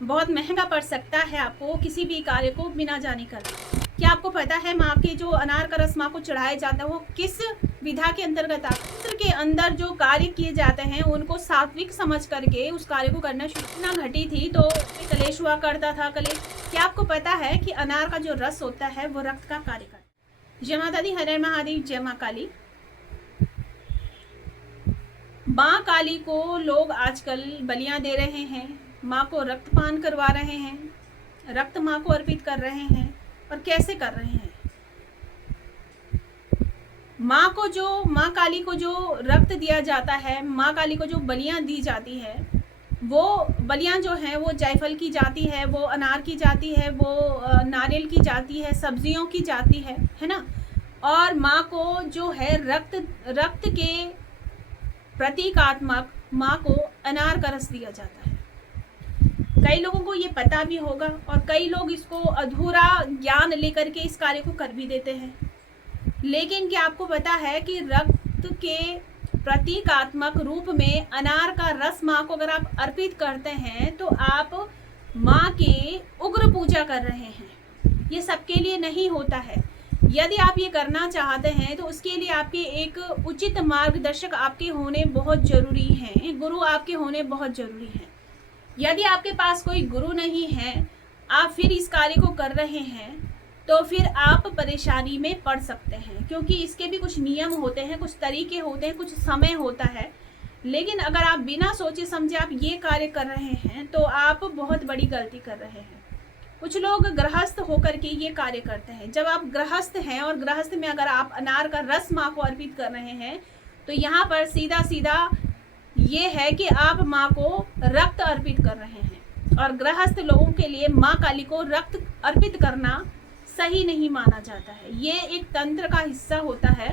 बहुत महंगा पड़ सकता है आपको किसी भी कार्य को बिना जाने कर। क्या आपको पता है माँ के जो अनार का रस माँ को चढ़ाया जाता है वो किस विधा के अंतर्गत आता है? मंत्र के अंदर जो कार्य किए जाते हैं उनको सात्विक समझ करके उस कार्य को करना शुरू ना घटी थी तो कलेश हुआ करता था। कलेश, क्या आपको पता है कि अनार का जो रस होता है वो रक्त का कार्य करता है? जय माता दी, हर हर महादेव, जय माँ काली। माँ काली को लोग आजकल बलियां दे रहे हैं, माँ को रक्तपान करवा रहे हैं, रक्त माँ को अर्पित कर रहे हैं। और कैसे कर रहे हैं? माँ काली को जो रक्त दिया जाता है, माँ काली को जो बलियां दी जाती है, वो बलियां जो हैं वो जायफल की जाती है, वो अनार की जाती है, वो नारियल की जाती है, सब्जियों की जाती है ना। और माँ को जो है रक्त के प्रतीकात्मक माँ को अनार का रस दिया जाता है। कई लोगों को ये पता भी होगा और कई लोग इसको अधूरा ज्ञान लेकर के इस कार्य को कर भी देते हैं। लेकिन क्या आपको पता है कि रक्त के प्रतीकात्मक रूप में अनार का रस माँ को अगर आप अर्पित करते हैं तो आप माँ के उग्र पूजा कर रहे हैं। ये सबके लिए नहीं होता है। यदि आप ये करना चाहते हैं तो उसके लिए आपके एक उचित मार्गदर्शक आपके होने बहुत जरूरी हैं, गुरु आपके होने बहुत जरूरी हैं। यदि आपके पास कोई गुरु नहीं है, आप फिर इस कार्य को कर रहे हैं तो फिर आप परेशानी में पड़ सकते हैं, क्योंकि इसके भी कुछ नियम होते हैं, कुछ तरीके होते हैं, कुछ समय होता है। लेकिन अगर आप बिना सोचे समझे आप ये कार्य कर रहे हैं तो आप बहुत बड़ी गलती कर रहे हैं। कुछ लोग गृहस्थ होकर के ये कार्य करते हैं। जब आप गृहस्थ हैं और गृहस्थ में अगर आप अनार का रस माँ को अर्पित कर रहे हैं तो यहाँ पर सीधा सीधा ये है कि आप माँ को रक्त अर्पित कर रहे हैं। और गृहस्थ लोगों के लिए माँ काली को रक्त अर्पित करना सही नहीं माना जाता है। ये एक तंत्र का हिस्सा होता है।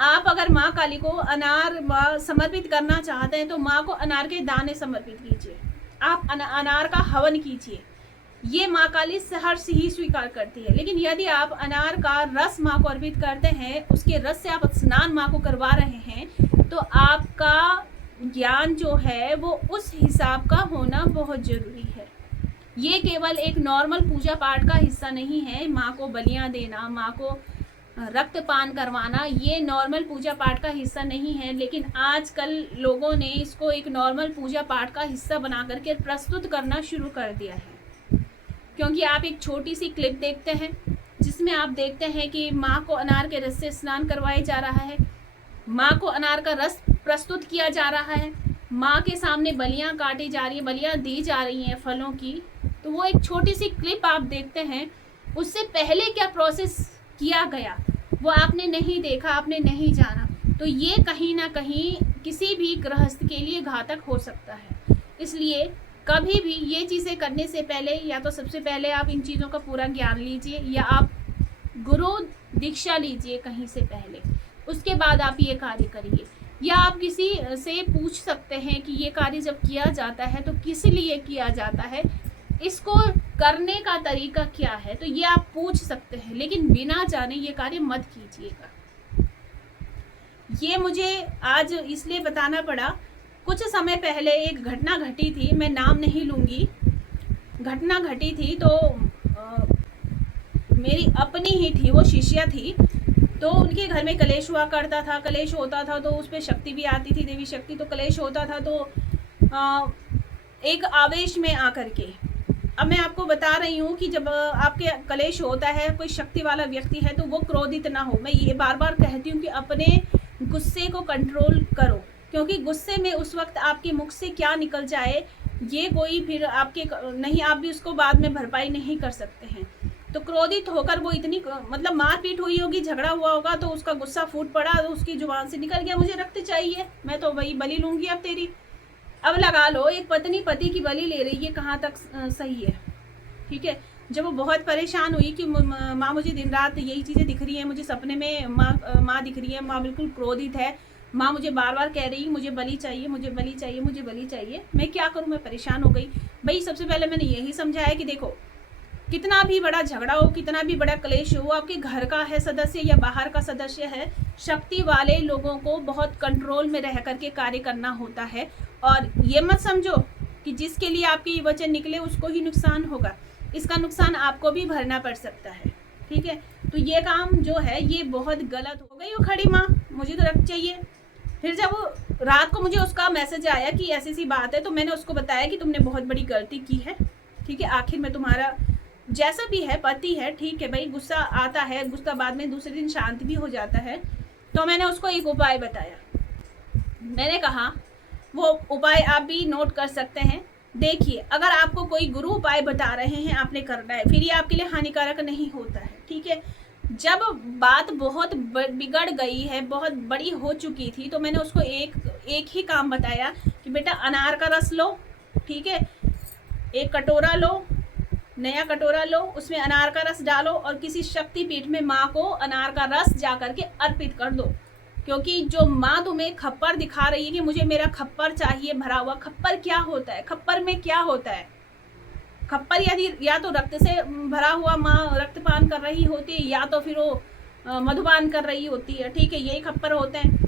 आप अगर माँ काली को अनार समर्पित करना चाहते हैं तो माँ को अनार के दाने समर्पित कीजिए, आप अनार का हवन कीजिए। ये माँ काली सहर्ष ही स्वीकार करती है। लेकिन यदि आप अनार का रस माँ को अर्पित करते हैं, उसके रस से आप स्नान माँ को करवा रहे हैं, तो आपका ज्ञान जो है वो उस हिसाब का होना बहुत जरूरी है। ये केवल एक नॉर्मल पूजा पाठ का हिस्सा नहीं है। माँ को बलियां देना, माँ को रक्तपान करवाना, ये नॉर्मल पूजा पाठ का हिस्सा नहीं है। लेकिन आजकल लोगों ने इसको एक नॉर्मल पूजा पाठ का हिस्सा बना करके प्रस्तुत करना शुरू कर दिया है। क्योंकि आप एक छोटी सी क्लिप देखते हैं जिसमें आप देखते हैं कि माँ को अनार के रस से स्नान करवाया जा रहा है, माँ को अनार का रस प्रस्तुत किया जा रहा है, माँ के सामने बलियां काटी जा रही है, बलियां दी जा रही हैं फलों की। तो वो एक छोटी सी क्लिप आप देखते हैं, उससे पहले क्या प्रोसेस किया गया वो आपने नहीं देखा, आपने नहीं जाना। तो ये कहीं ना कहीं किसी भी गृहस्थ के लिए घातक हो सकता है। इसलिए कभी भी ये चीज़ें करने से पहले या तो सबसे पहले आप इन चीज़ों का पूरा ज्ञान लीजिए या आप गुरु दीक्षा लीजिए कहीं से पहले, उसके बाद आप ये कार्य करिए। या आप किसी से पूछ सकते हैं कि ये कार्य जब किया जाता है तो किस लिए किया जाता है, इसको करने का तरीका क्या है, तो ये आप पूछ सकते हैं। लेकिन बिना जाने ये कार्य मत कीजिएगा। ये मुझे आज इसलिए बताना पड़ा। कुछ समय पहले एक घटना घटी थी, मैं नाम नहीं लूँगी। घटना घटी थी तो मेरी अपनी ही थी, वो शिष्या थी। तो उनके घर में कलेश हुआ करता था, कलेश होता था तो उस पर शक्ति भी आती थी, देवी शक्ति। तो कलेश होता था तो एक आवेश में आकर के, अब मैं आपको बता रही हूँ कि जब आपके कलेश होता है, कोई शक्ति वाला व्यक्ति है तो वो क्रोधित ना हो। मैं ये बार बार कहती हूँ कि अपने गुस्से को कंट्रोल करो, क्योंकि गुस्से में उस वक्त आपके मुख से क्या निकल जाए ये कोई फिर आपके नहीं, आप भी उसको बाद में भरपाई नहीं कर सकते हैं। तो क्रोधित होकर वो इतनी मतलब मारपीट हुई होगी, झगड़ा हुआ होगा, तो उसका गुस्सा फूट पड़ा, तो उसकी जुबान से निकल गया मुझे रक्त चाहिए, मैं तो वही बलि लूँगी अब तेरी। अब लगा लो एक पत्नी पति की बलि ले रही है, कहाँ तक सही है? ठीक है। जब वो बहुत परेशान हुई कि माँ मुझे दिन रात यही चीज़ें दिख रही हैं, मुझे सपने में माँ दिख रही है, माँ बिल्कुल क्रोधित है, माँ मुझे बार बार कह रही मुझे बलि चाहिए, मुझे बलि चाहिए, मुझे बलि चाहिए, मैं क्या करूँ? मैं परेशान हो गई। भाई सबसे पहले मैंने यही समझाया कि देखो, कितना भी बड़ा झगड़ा हो, कितना भी बड़ा क्लेश हो, आपके घर का है सदस्य या बाहर का सदस्य है, शक्ति वाले लोगों को बहुत कंट्रोल में रह करके कार्य करना होता है। और ये मत समझो कि जिसके लिए आपके ये वचन निकले उसको ही नुकसान होगा, इसका नुकसान आपको भी भरना पड़ सकता है। ठीक है, तो ये काम जो है ये बहुत गलत हो गई। वो खड़ी माँ, मुझे तो रक्त चाहिए। फिर जब वो रात को मुझे उसका मैसेज आया कि ऐसी सी बात है, तो मैंने उसको बताया कि तुमने बहुत बड़ी गलती की है। ठीक है, आखिर में तुम्हारा जैसा भी है पति है, ठीक है भाई, गुस्सा आता है, गुस्सा बाद में दूसरे दिन शांत भी हो जाता है। तो मैंने उसको एक उपाय बताया। मैंने कहा वो उपाय आप भी नोट कर सकते हैं। देखिए, अगर आपको कोई गुरु उपाय बता रहे हैं, आपने करना है, फिर ये आपके लिए हानिकारक नहीं होता है। ठीक है, जब बात बहुत बिगड़ गई है, बहुत बड़ी हो चुकी थी, तो मैंने उसको एक ही काम बताया कि बेटा अनार का रस लो। ठीक है, एक कटोरा लो, नया कटोरा लो, उसमें अनार का रस डालो और किसी शक्तिपीठ में माँ को अनार का रस जा करके अर्पित कर दो। क्योंकि जो माँ तुम्हें खप्पर दिखा रही है कि मुझे मेरा खप्पर चाहिए भरा हुआ, खप्पर क्या होता है, खप्पर में क्या होता है, खप्पर यदि या तो रक्त से भरा हुआ माँ रक्तपान कर रही होती है, या तो फिर वो मधुपान कर रही होती है। ठीक है, यही खप्पर होते हैं।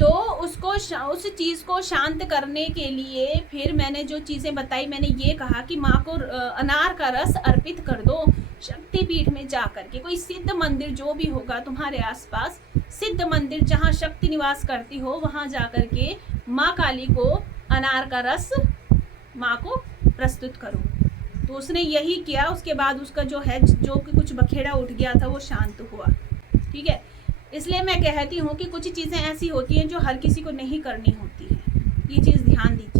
तो उसको उस चीज़ को शांत करने के लिए फिर मैंने जो चीज़ें बताई, मैंने ये कहा कि माँ को अनार का रस अर्पित कर दो शक्तिपीठ में जा करके। कोई सिद्ध मंदिर जो भी होगा तुम्हारे आसपास, सिद्ध मंदिर जहाँ शक्ति निवास करती हो, वहाँ जा करके माँ काली को अनार का रस माँ को प्रस्तुत करो। तो उसने यही किया। उसके बाद उसका जो है, जो कि कुछ बखेड़ा उठ गया था, वो शांत हुआ। ठीक है, इसलिए मैं कहती हूँ कि कुछ चीज़ें ऐसी होती हैं जो हर किसी को नहीं करनी होती है। ये चीज़ ध्यान दीजिए।